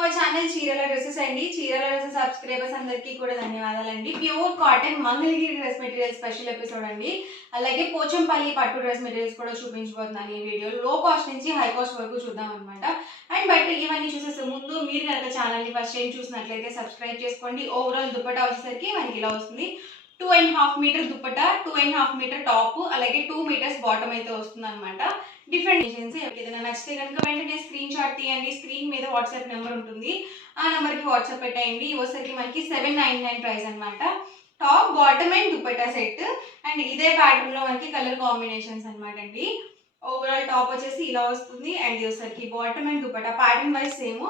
Our channel చీరల dresses అండి. చీరల డ్రెస్సెస్ సబ్స్క్రైబర్స్ అందరికీ కూడా ధన్యవాదాలండి. Pure cotton Mangalagiri dress material special episode అండి. అలాగే పోచంపల్లి పట్టు డ్రెస్ మెటీరియల్స్ కూడా చూపించబోతున్నాను ఈ వీడియో. లో కాస్ట్ నుంచి హై కాస్ట్ వరకు చూద్దాం అనమాట. అండ్ బట్ ఇవన్నీ చూసేసే ముందు మీరు కనుక ఛానల్ని ఫస్ట్ టైం చూసినట్లయితే సబ్స్క్రైబ్ చేసుకోండి. ఓవరాల్ దుపట్టా వచ్చేసరికి మనకి ఇలా వస్తుంది. 2.5 మీటర్ దుపట్టా, 2.5 మీటర్ టాప్, అలాగే 2 మీటర్స్ బాటమ్ అయితే వస్తుంది అనమాట. Different designs. ఏదైనా నచ్చితే కనుక వెంటనే స్క్రీన్ షాట్ తీయండి. స్క్రీన్ మీద వాట్సాప్ నెంబర్ ఉంటుంది, ఆ నెంబర్కి వాట్సాప్ పెట్టేయండి. ఇవసరికి మనకి 799 ప్రైస్ అనమాట. Top, bottom and dupatta set. And ఇదే ప్యాటర్న్లో మనకి కలర్ కాంబినేషన్స్ అనమాట అండి. ఓవరాల్ టాప్ వచ్చేసి ఇలా వస్తుంది. అండ్ ఇవసరికి bottom and dupatta pattern wise same,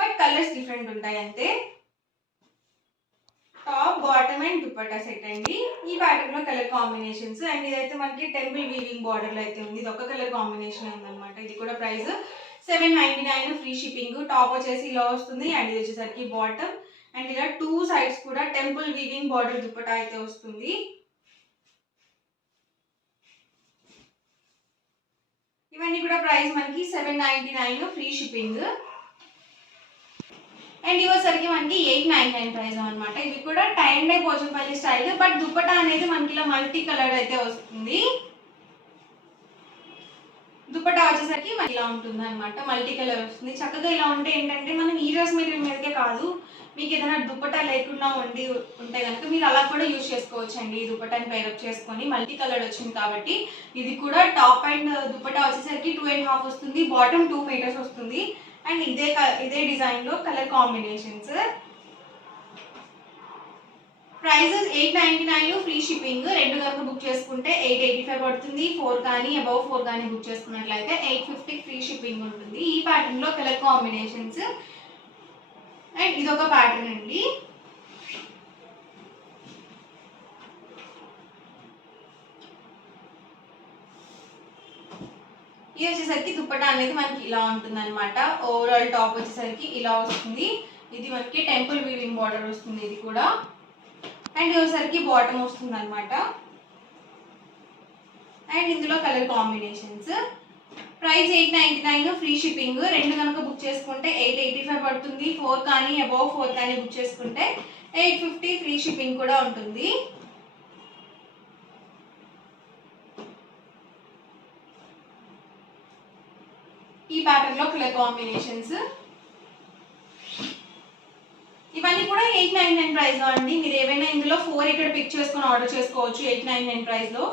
but colours different ఉంటాయి అంతే. Top, bottom and dupatta set అండి. ఈ ప్యాటర్న్ లో కలర్ కాంబినేషన్స్. అండ్ ఇదైతే మనకి టెంపుల్ వీవింగ్ బార్డర్ లో అయితే ఉంది. ఇది ఒక కలర్ కాంబినేషన్ ఉందన్నమాట. ఇది కూడా ప్రైస్ 799, ఫ్రీ షిప్పింగ్. టాప్ వచ్చేసి ఇలా వస్తుంది. అండ్ ఇది వచ్చేసరికి బాటమ్. అండ్ ఇలా 2 సైడ్స్ కూడా టెంపుల్ వీవింగ్ బార్డర్ దుపట్టా అయితే వస్తుంది. ఇవన్నీ కూడా ప్రైస్ మనకి 799, ఫ్రీ షిప్పింగ్. అండ్ ఇవసరికి మనకి 899 ప్రైస్ అనమాట. ఇది కూడా tie dye Pochampally style, but dupatta అనేది మనకి ఇలా మల్టీ కలర్ అయితే వస్తుంది. దుపట్టా వచ్చేసరికి మనకి ఇలా ఉంటుంది అనమాట, మల్టీ కలర్ వస్తుంది. చక్కగా ఇలా ఉంటే ఏంటంటే మనం ఈ డ్రెస్ మెటీరియల్ మీదకే కాదు, మీకు ఏదైనా దుపట్టా లేకుండా ఉంటే కనుక మీరు అలా కూడా యూజ్ చేసుకోవచ్చు అండి. ఈ దుపట్టాని పేరప్ చేసుకొని మల్టీ కలర్ వచ్చింది కాబట్టి. ఇది కూడా టాప్ అండ్ దుపట్టా వచ్చేసరికి 2.5 వస్తుంది, బాటమ్ 2 మీటర్స్ వస్తుంది. అండ్ ఇదే డిజైన్ లో colour combinations. Prices 899, free shipping. రెండు కనుక బుక్ చేసుకుంటే 885 పడుతుంది. 4 కానీ అబౌవ్ 4 కానీ బుక్ చేసుకున్నట్లయితే 850 ఫ్రీ షిప్పింగ్ ఉంటుంది. ఈ ప్యాటర్న్ లో కలర్ కాంబినేషన్స్. అండ్ ఇదొక ప్యాటర్న్ అండి. ఇది వచ్చేసరికి దుపట్టా అనేది మనకి ఇలా ఉంటుంది అనమాట. ఓవరాల్ టాప్ వచ్చేసరికి ఇలా వస్తుంది. ఇది మనకి టెంపుల్ వీవింగ్ బార్డర్ వస్తుంది ఇది కూడా. అండ్ ఇది వచ్చేసరికి బాటమ్ వస్తుంది అనమాట. అండ్ ఇందులో colour combinations. Price 899, free shipping. రెండు కనుక బుక్ చేసుకుంటే 885 పడుతుంది. 4 కానీ అబౌవ్ 4 కానీ బుక్ చేసుకుంటే 850 ఫ్రీ షిప్పింగ్ కూడా ఉంటుంది. ఈ ప్యాటర్న్ లో కలర్ కాంబినేషన్స్. ఇవన్నీ కూడా 899 ప్రైస్ లో అండి. మీరు ఏవైనా ఇందులో 4 ఇక్కడ పిక్ చేసుకొని ఆర్డర్ చేసుకోవచ్చు 899 ప్రైస్ లో.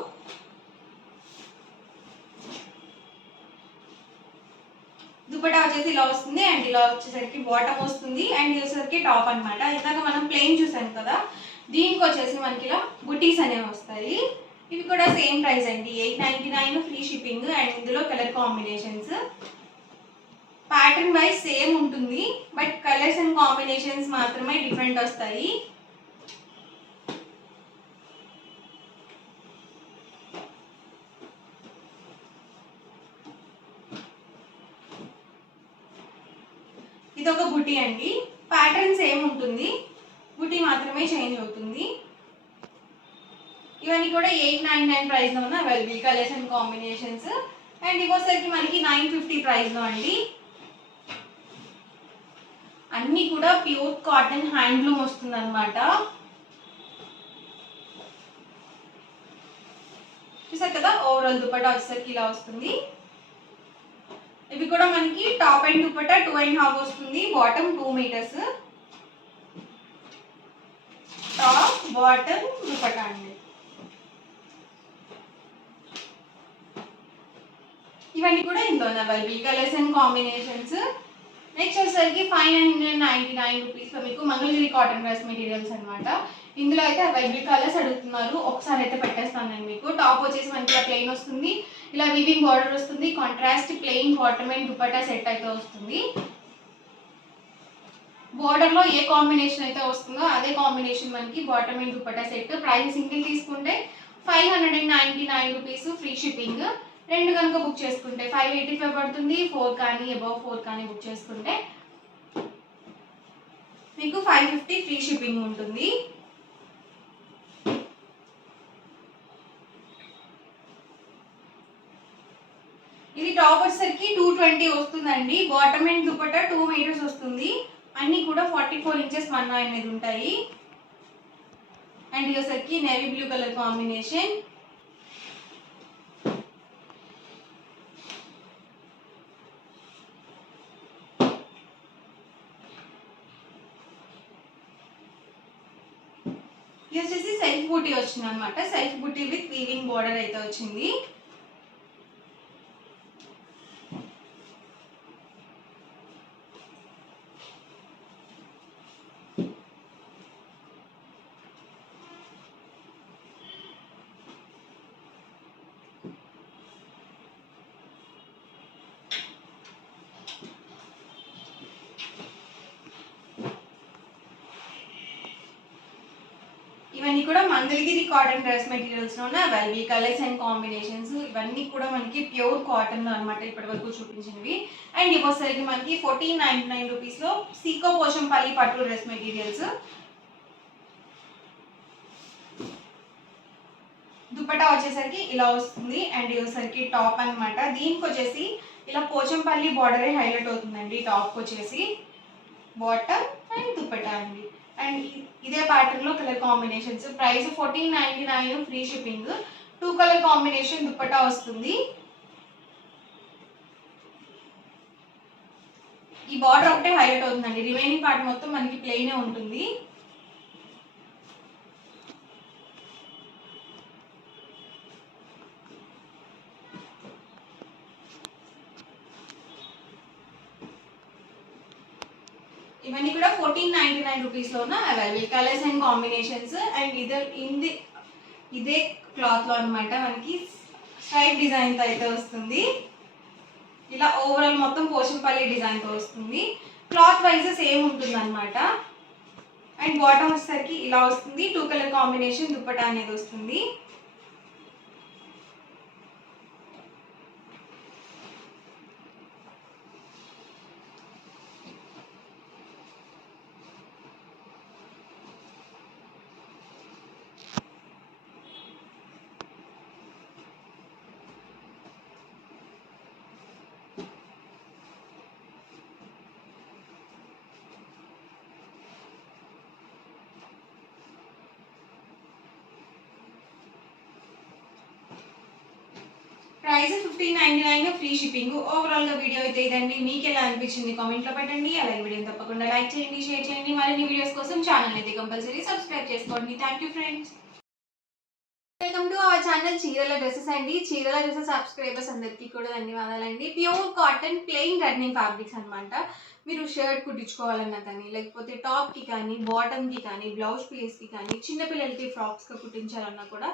దుపట్టా వచ్చేసి ఇలా వస్తుంది. అండ్ ఇలా వచ్చేసరికి బాటమ్ వస్తుంది. అండ్ ఇది వచ్చేసరికి టాప్ అనమాట. ఇందాక మనం ప్లెయిన్ చూసాం కదా, దీనికి వచ్చేసి మనకి ఇలా బుటీస్ అనేవి వస్తాయి. ఇవి కూడా సేమ్ ప్రైస్ అండి, 899, ఫ్రీ షిప్పింగ్. అండ్ ఇందులో colour combinations. Pattern wise same ఉంటుంది, బట్ కలర్స్ అండ్ కాంబినేషన్స్ మాత్రమే డిఫరెంట్ వస్తాయి. ఇది ఒక బుటీ అండి. ప్యాటర్న్ సేమ్ ఉంటుంది, బుటీ మాత్రమే చేంజ్ అవుతుంది. ఇవన్నీ కూడా 899 ప్రైస్ లో ఉన్న available colours and combinations. And ఇవసరికి మనకి 950 ప్రైస్ లో అండి. అన్నీ కూడా ప్యూర్ కాటన్ హ్యాండ్లూమ్ వస్తుంది అనమాట. చూసారు కదా, ఓవరాల్ దుపట్టా వచ్చేసరికి ఇలా వస్తుంది. ఇవి కూడా మనకి టాప్ అండ్ దుపట్టా 2.5 వస్తుంది, bottom 2 metres. Top, bottom, dupatta అండి. ఇవన్నీ కూడా ఇందులో available colours and combinations. Next వచ్చేసరికి 599 రూపీస్లో మీకు మంగళగిరి కాటన్ డ్రెస్ మెటీరియల్స్ అనమాట. ఇందులో అయితే అవైలబుల్ కలర్స్ అడుగుతున్నారు, ఒకసారి అయితే పెట్టేస్తాను నేను మీకు. టాప్ వచ్చేసి మనకి ఇలా ప్లెయిన్ వస్తుంది, ఇలా వీవింగ్ బార్డర్ వస్తుంది. Contrast plain bottom and dupatta set అయితే వస్తుంది. బార్డర్ లో ఏ కాంబినేషన్ అయితే వస్తుందో అదే కాంబినేషన్ మనకి bottom and dupatta set. Price single తీసుకుంటే 599 రూపీస్, ఫ్రీ షిప్పింగ్. రెండు కనుక బుక్ చేసుకుంటే 585 పడుతుంది. 4 కానీ అబౌవ్ 4 కానీ బుక్ చేసుకుంటే మీకు 550 ఫ్రీ షిప్పింగ్ ఉంటుంది. ఇది టాప్ వచ్చేసరికి 220 వస్తుందండి. బాటమ్ అండ్ దుపట్టా 2 మీటర్స్ వస్తుంది. అన్నీ కూడా 44 ఇంచెస్ మన్నా అనేది ఉంటాయి. అండ్ ఇది వచ్చేసరికి నేవీ బ్లూ కలర్ కాంబినేషన్. ఇది వచ్చేసి సెల్ఫ్ బూటీ వచ్చింది అనమాట. Self buti with weaving border అయితే వచ్చింది. ఇవన్నీ కూడా మంగళగిరి కాటన్ డ్రెస్ మెటీరియల్స్ లోనే అవైలబుల్. కలర్స్ అండ్ కాంబినేషన్స్ ఇవన్నీ కూడా మనకి ప్యూర్ కాటన్ లో అనమాట ఇప్పటి వరకు చూపించినవి. అండ్ ఇవసరికి మనకి 1499 రూపీస్ లో సీకో పోచంపల్లి పట్టు డ్రెస్ మెటీరియల్స్. దుపట్టా వచ్చేసరికి ఇలా వస్తుంది. అండ్ ఇవసరికి టాప్ అనమాట. దీనికి వచ్చేసి ఇలా పోచంపల్లి బార్డరే హైలైట్ అవుతుందండి. టాప్ వచ్చేసి బాటమ్ అండ్ దుపట్టా అండి. అండ్ ఇదే ప్యాటర్న్ లో colour combinations. Price 1499, free shipping. 2 colour combination dupatta వస్తుంది. ఈ బార్డర్ ఒకటే హైలైట్ అవుతుందండి. రిమైనింగ్ పార్ట్ మొత్తం మనకి ప్లెయిన్ ఉంటుంది. ఇవన్నీ కూడా 1499 రూపీస్ లోన available. Colours and combinations. And ఇదే క్లాత్ లో అనమాట మనకి స్ట్రైప్ డిజైన్ తో అయితే వస్తుంది. ఇలా ఓవరాల్ మొత్తం పోచంపల్లి డిజైన్ తో వస్తుంది. క్లాత్ వైజ్ సేమ్ ఉంటుంది అనమాట. అండ్ బాటమ్ వచ్చేసరికి ఇలా వస్తుంది. 2 కలర్ కాంబినేషన్ దుపట్టా అనేది వస్తుంది. Price 1599, free shipping. ఓవరాల్ గా వీడియో అయితే ఇదండి. మీకు ఎలా అనిపించింది కామెంట్ లో పెట్టండి. అలాగే వీడియోని తప్పకుండా లైక్ చేయండి, షేర్ చేయండి. మరిన్ని వీడియోస్ కోసం ఛానల్ అయితే కంపల్సరీ సబ్స్క్రైబ్ చేసుకోండి. Thank you friends. Welcome to our channel చీరల డ్రెస్సెస్ అండి. చీరల డ్రెస్సెస్ సబ్స్క్రైబర్స్ అందరికీ కూడా ధన్యవాదాలండి. Pure cotton plain running fabrics అనమాట. మీరు షర్ట్ కుట్టించుకోవాలన్నా కానీ, లేకపోతే టాప్ కి కానీ, బాటమ్ కి కానీ, బ్లౌజ్ పీస్ కి కానీ, చిన్నపిల్లలకి ఫ్రాక్స్ గా కుట్టించాలన్నా కూడా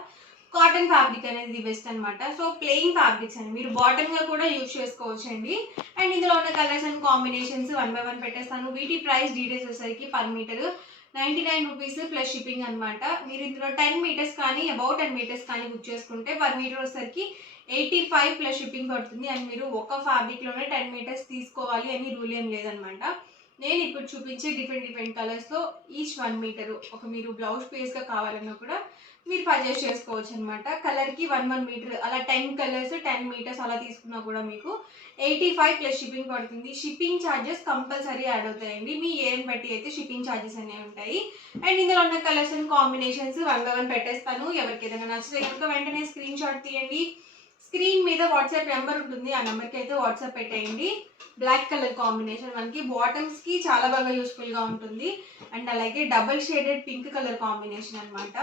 కాటన్ ఫ్యాబ్రిక్ అనేది బెస్ట్ అనమాట. సో ప్లెయిన్ ఫ్యాబ్రిక్స్ అండి. మీరు బాటమ్ గా కూడా యూజ్ చేసుకోవచ్చు అండి. అండ్ ఇందులో ఉన్న కలర్స్ అండ్ కాంబినేషన్స్ 1 by 1 పెట్టేస్తాను. వీటి ప్రైస్ డీటెయిల్స్ వచ్చేసరికి per metre 99 rupees plus shipping అనమాట. మీరు ఇందులో 10 మీటర్స్ కానీ అబౌట్ 10 మీటర్స్ కానీ బుక్ చేసుకుంటే పర్ మీటర్ వచ్చేసరికి 85 ప్లస్ షిప్పింగ్ పడుతుంది. అండ్ మీరు ఒక ఫ్యాబ్రిక్ లోనే 10 మీటర్స్ తీసుకోవాలి అని రూల్ ఏం లేదనమాట. నేను ఇప్పుడు చూపించే డిఫరెంట్ కలర్స్లో ఈచ్ 1 మీటర్ ఒక మీరు బ్లౌజ్ పీస్గా కావాలన్నా కూడా మీరు పర్చేస్ చేసుకోవచ్చు అనమాట. కలర్కి 1 మీటర్ అలా 10 కలర్స్ 10 మీటర్స్ అలా తీసుకున్నా కూడా మీకు 85 ప్లస్ షిప్పింగ్ పడుతుంది. షిప్పింగ్ ఛార్జెస్ కంపల్సరీ యాడ్ అవుతాయండి. మీ ఏం బట్టి అయితే షిప్పింగ్ ఛార్జెస్ అనేవి ఉంటాయి. అండ్ ఇందులో ఉన్న కలర్స్ అండ్ కాంబినేషన్స్ 1 by 1 పెట్టేస్తాను. ఎవరికి ఏదైనా నచ్చితే కనుక వెంటనే స్క్రీన్ షాట్ తీయండి. స్క్రీన్ మీద వాట్సాప్ నెంబర్ ఉంటుంది. ఆ నెంబర్కి అయితే వాట్సాప్ పెట్టేయండి. బ్లాక్ కలర్ కాంబినేషన్ మనకి బాటమ్స్కి చాలా బాగా యూస్ఫుల్గా ఉంటుంది. అండ్ అలాగే double shaded pink colour combination అనమాట.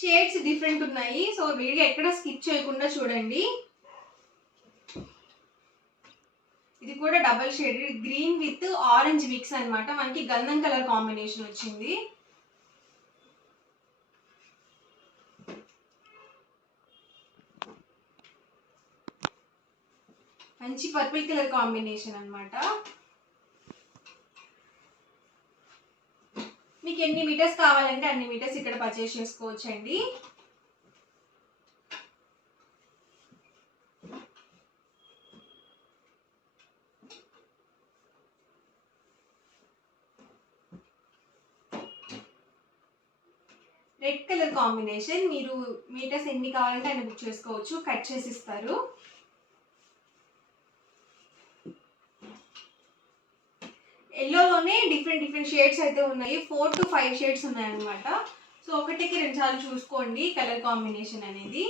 షేడ్స్ డిఫరెంట్ ఉన్నాయి. సో వీడియో ఎక్కడ స్కిప్ చేయకుండా చూడండి. ఇది కూడా double shaded green with orange mix అనమాట. మనకి గంధం కలర్ కాంబినేషన్ వచ్చింది. మంచి పర్పుల్ కలర్ కాంబినేషన్ అనమాట. మీకు ఎన్ని మీటర్స్ కావాలంటే అన్ని మీటర్స్ ఇక్కడ పర్చేస్ చేసుకోవచ్చండి. Red colour combination. మీరు మీటర్స్ ఎన్ని కావాలంటే అన్ని బుక్ చేసుకోవచ్చు. కట్ చేసి ఇస్తారు. ఎల్లోలోనే డిఫరెంట్ షేడ్స్ అయితే ఉన్నాయి. 4 to 5 షేడ్స్ ఉన్నాయన్నమాట. సో ఒకటికి 2 సార్లు చూసుకోండి కలర్ కాంబినేషన్ అనేది.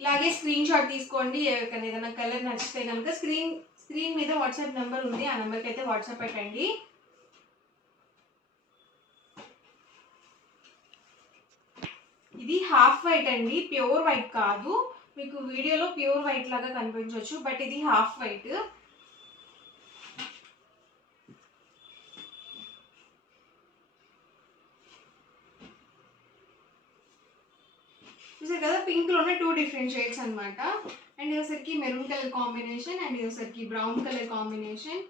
ఇలాగే స్క్రీన్ షాట్ తీసుకోండి. ఎవరికైనా ఏదైనా కలర్ నచ్చితే కనుక స్క్రీన్ మీద వాట్సాప్ నెంబర్ ఉంది, ఆ నెంబర్కి అయితే వాట్సాప్ పెట్టండి. ఇది హాఫ్ వైట్ అండి, ప్యూర్ వైట్ కాదు. మీకు వీడియోలో ప్యూర్ వైట్ లాగా కనిపించవచ్చు, బట్ ఇది హాఫ్ వైట్. చూసారు కదా, పింక్ లోనే 2 డిఫరెంట్ షేడ్స్ అనమాట. అండ్ ఇదొసరికి మెరూన్ కలర్ కాంబినేషన్, అండ్ ఇదొసరికి బ్రౌన్ కలర్ కాంబినేషన్,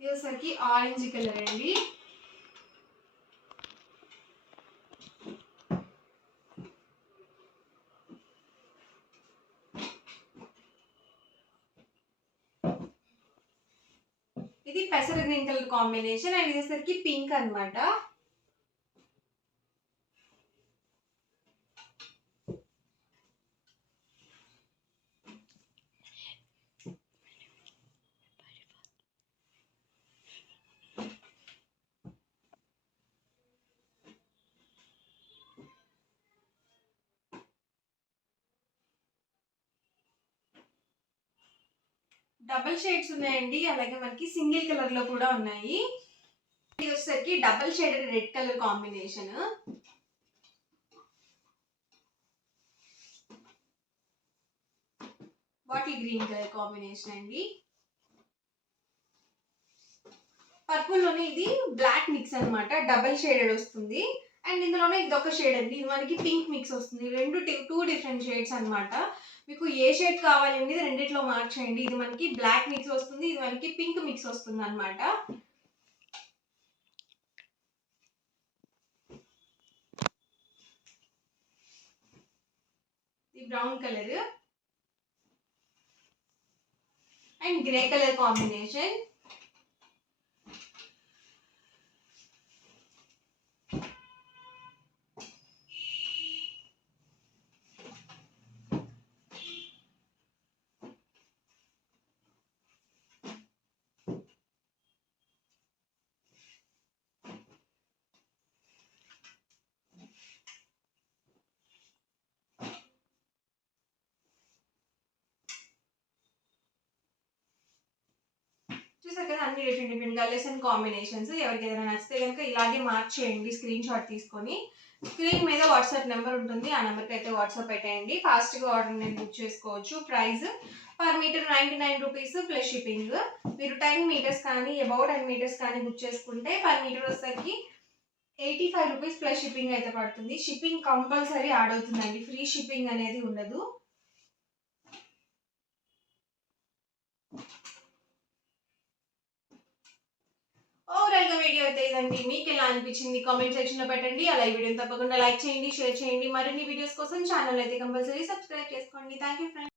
ఇదొసరికి ఆరెంజ్ కలర్ అండి. ఇది పెసర గ్రీన్ కలర్ కాంబినేషన్, అండ్ ఇదొసరికి పింక్ అనమాట. డబల్ షేడ్స్ ఉన్నాయండి, అలాగే మనకి సింగిల్ కలర్ లో కూడా ఉన్నాయి. ఇది వచ్చేసరికి double shaded red colour combination, bottle green colour combination అండి. పర్పుల్ లోనే ఇది బ్లాక్ మిక్స్ అనమాట, డబల్ షేడెడ్ వస్తుంది. అండ్ ఇందులోనే ఇది ఒక షేడ్ అండి, ఇది మనకి పింక్ మిక్స్ వస్తుంది. 2 డిఫరెంట్ షేడ్స్ అనమాట. మీకు ఏ షేడ్ కావాలండి రెండిట్లో మార్చేయండి. ఇది మనకి బ్లాక్ మిక్స్ వస్తుంది, ఇది మనకి పింక్ మిక్స్ వస్తుంది అనమాట. ఇది brown colour and grey colour combination. చూసారు కదా, అన్ని డిఫరెంట్ కలర్స్ అండ్ కాంబినేషన్స్. ఎవరికి ఏదైనా నచ్చితే కనుక ఇలాగే మార్చేయండి స్క్రీన్ షాట్ తీసుకొని. స్క్రీన్ మీద వాట్సాప్ నెంబర్ ఉంటుంది, ఆ నెంబర్కి అయితే వాట్సాప్ పెట్టేయండి. ఫాస్ట్గా ఆర్డర్ నేను బుక్ చేసుకోవచ్చు. Price per metre 99 rupees plus shipping. మీరు 10 మీటర్స్ కానీ అబౌట్ 10 మీటర్స్ కానీ బుక్ చేసుకుంటే పర్ మీటర్ వచ్చేసరికి 85 రూపీస్ ప్లస్ షిప్పింగ్ అయితే పడుతుంది. షిప్పింగ్ కంపల్సరీ యాడ్ అవుతుందండి, ఫ్రీ షిప్పింగ్ అనేది ఉండదు. ఓవరాల్ గా వీడియో అయితే ఇదండి. మీకు ఎలా అనిపించింది కామెంట్ సెక్షన్ లో పెట్టండి. అలా ఈ వీడియోని తప్పకుండా లైక్ చేయండి, షేర్ చేయండి. మరిన్ని వీడియోస్ కోసం ఛానల్ అయితే కంపల్సరీ సబ్స్క్రైబ్ చేసుకోండి. Thank you friends.